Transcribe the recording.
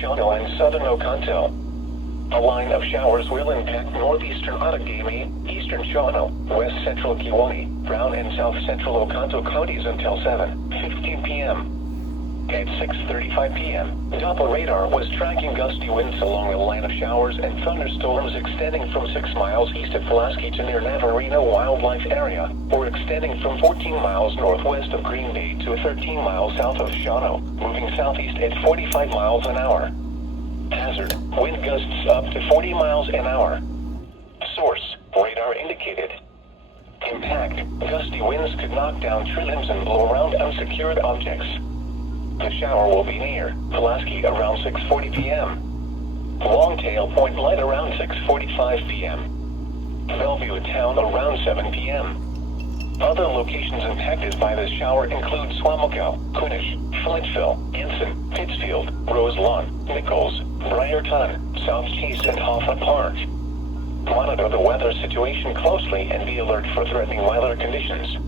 Shawano and southern Oconto. A line of showers will impact northeastern Outagamie, eastern Shawano, west central Kewaunee, Brown and south central Oconto counties until 7:15 p.m. At 6:35 p.m., Doppler radar was tracking gusty winds along a line of showers and thunderstorms extending from 6 miles east of Pulaski to near Navarino Wildlife Area, or extending from 14 miles northwest of Green Bay to 13 miles south of Shawano, moving southeast at 45 miles an hour. Hazard, wind gusts up to 40 miles an hour. Source, radar indicated. Impact, gusty winds could knock down tree limbs and blow around unsecured objects. The shower will be near Pulaski around 6:40 p.m. Longtail Point Light around 6:45 p.m. Bellevue Town around 7 p.m. Other locations impacted by this shower include Swamico, Quinnish, Flintville, Anson, Pittsfield, Rose Lawn, Nichols, Briarton, South Chase, and Hoffa Park. Monitor the weather situation closely and be alert for threatening weather conditions.